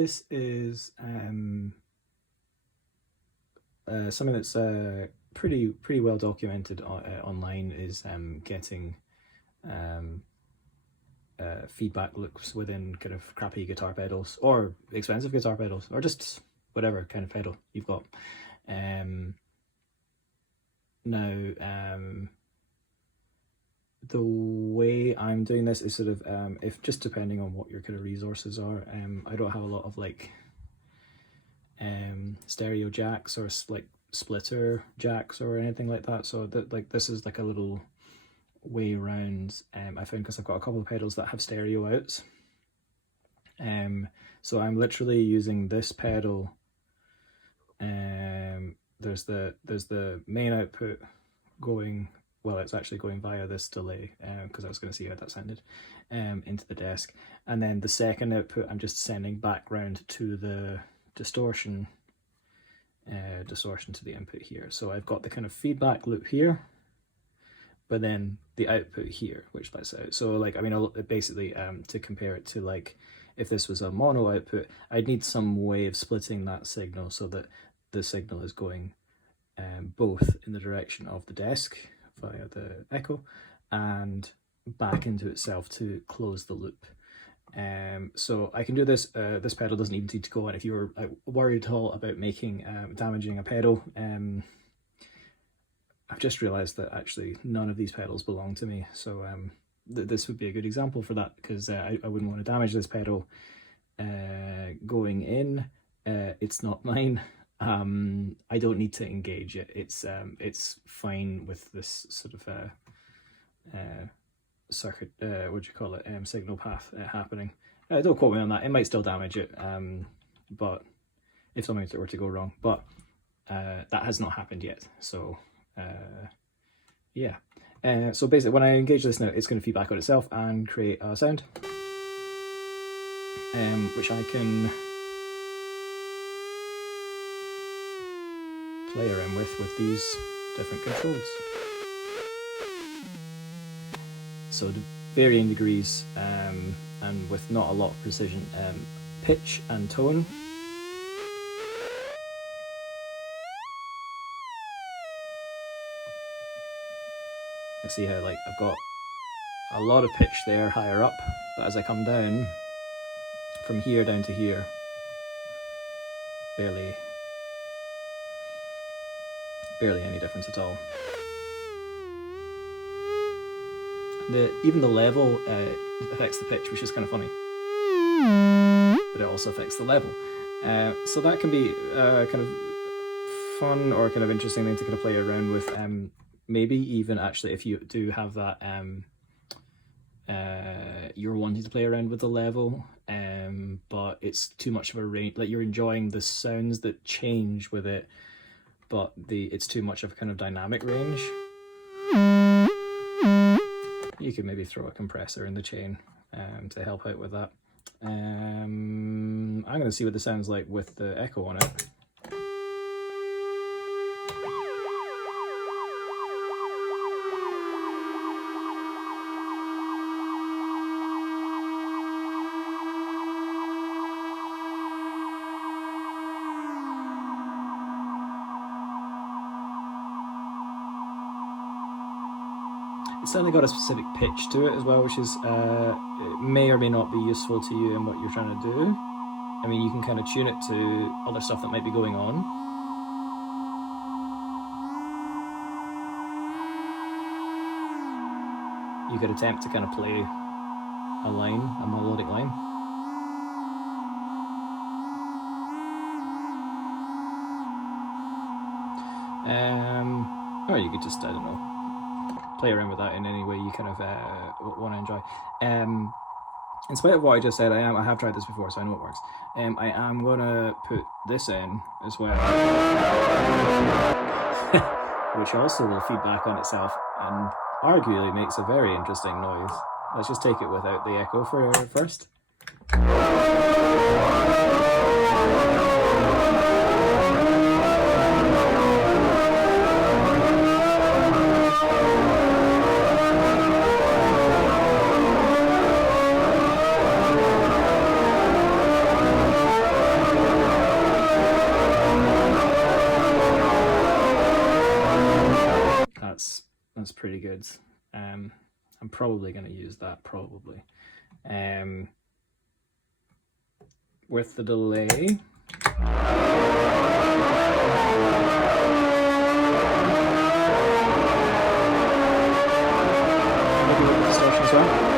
this is something that's pretty well documented online, is getting feedback loops within kind of crappy guitar pedals or expensive guitar pedals, or just whatever kind of pedal you've got. The way I'm doing this is sort of if just depending on what your kind of resources are. I don't have a lot of like stereo jacks or like splitter jacks or anything like that, so that like this is like a little way around. I found, because I've got a couple of pedals that have stereo outs, so I'm literally using this pedal. There's the main output going, well, it's actually going via this delay, because I was going to see how that sounded, into the desk, and then the second output I'm just sending back round to the distortion to the input here. So I've got the kind of feedback loop here, but then the output here, which lets out. So like, I mean, basically to compare it to like if this was a mono output, I'd need some way of splitting that signal so that the signal is going both in the direction of the desk via the echo and back into itself to close the loop. So I can do this. This pedal doesn't even need to go on. If you were worried at all about making damaging a pedal, I've just realized that actually none of these pedals belong to me, so this would be a good example for that, because I wouldn't want to damage this pedal going in. It's not mine. I don't need to engage it. It's fine with this sort of circuit, what do you call it, signal path happening. Don't quote me on that. It might still damage it, but if something were to go wrong, but that has not happened yet. So yeah. So basically, when I engage this now, it's going to feedback on itself and create a sound, which I can play around with these different controls. So the varying degrees, and with not a lot of precision, pitch and tone. You see how like I've got a lot of pitch there higher up, but as I come down from here down to here, barely any difference at all. Even the level affects the pitch, which is kind of funny, but it also affects the level. So that can be kind of fun or kind of interesting thing to kind of play around with. Maybe even actually if you do have that, you're wanting to play around with the level, but it's too much of a range, like you're enjoying the sounds that change with it, but it's too much of a kind of dynamic range. You could maybe throw a compressor in the chain to help out with that. I'm going to see what this sounds like with the echo on it. It's certainly got a specific pitch to it as well, which is it may or may not be useful to you in what you're trying to do. I mean, you can kind of tune it to other stuff that might be going on. You could attempt to kind of play a melodic line. Or you could just, I don't know, play around with that in any way you kind of want to enjoy. In spite of what I just said, I have tried this before, so I know it works. I am going to put this in as well, which also will feedback on itself and arguably makes a very interesting noise. Let's just take it without the echo first. sides. I'm probably going to use that, probably. With the delay, maybe with the distortion as well.